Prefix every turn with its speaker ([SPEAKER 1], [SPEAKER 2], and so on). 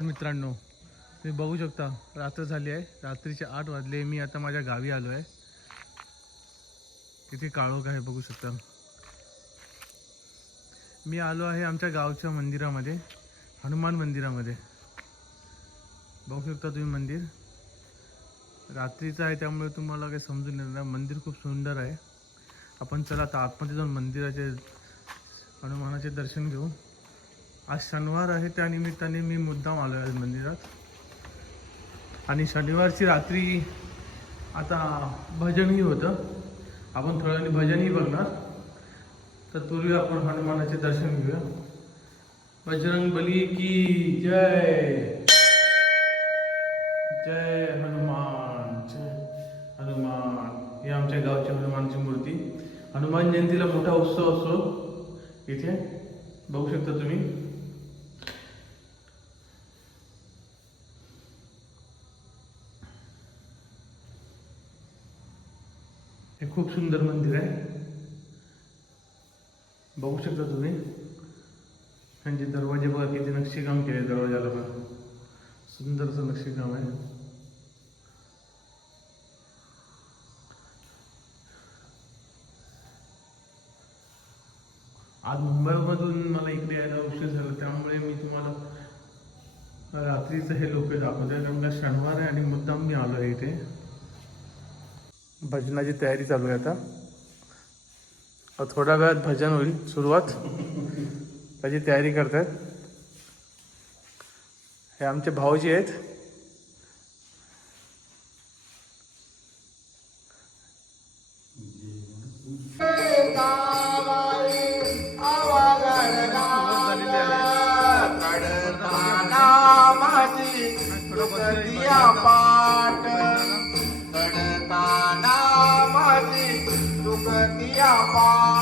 [SPEAKER 1] मित्रांनो तुम्ही बघू शकता रात्र झाली आहे. रात्रीचे आठ वाजले मी आता माझ्या गावी आलो आहे किती काळोख आहे बघू शकता. मी आलो आहे आमच्या गावच्या मंदिरामध्ये हनुमान मंदिरामध्ये. बघू शकता तुम्ही मंदिर. रात्रीचं आहे त्यामुळे तुम्हाला काही समजून येणार मंदिर खूप सुंदर आहे. आपण चला आता आतमध्ये जाऊन मंदिराचे हनुमानाचे दर्शन घेऊ. आज शनिवार आहे त्या निमित्ताने मी मुद्दाम आलो आहे मंदिरात. आणि शनिवारची रात्री आता भजनही होतं. आपण थोड्याने भजनही बघणार. तर पूर्वी आपण हनुमानाचे दर्शन घेऊया. बजरंग बली की जय. जय हनुमान जय हनुमान. ही आमच्या गावची हनुमानची मूर्ती. हनुमान जयंतीला मोठा उत्सव असतो. इथे बघू शकता तुम्ही. हे खूप सुंदर मंदिर आहे. बघू शकता तुम्ही. त्यांचे दरवाजे बघा किती नक्षीकाम केले दरवाजाला पण. सुंदरचं नक्षीकाम आहे. आज मुंबईमधून मला इकडे यायला उशीर झाला त्यामुळे मी तुम्हाला रात्रीचं हे लोक दाखवतोय. कारण का शनिवार आहे आणि मुद्दाम मी आलो आहे इथे. भजनाची तयारी चालू आहे आता. थोड्या वेळात भजन होईल सुरुवात. त्याची तयारी करतात हे आमचे भाऊजी आहेत.
[SPEAKER 2] पाट 要
[SPEAKER 1] 发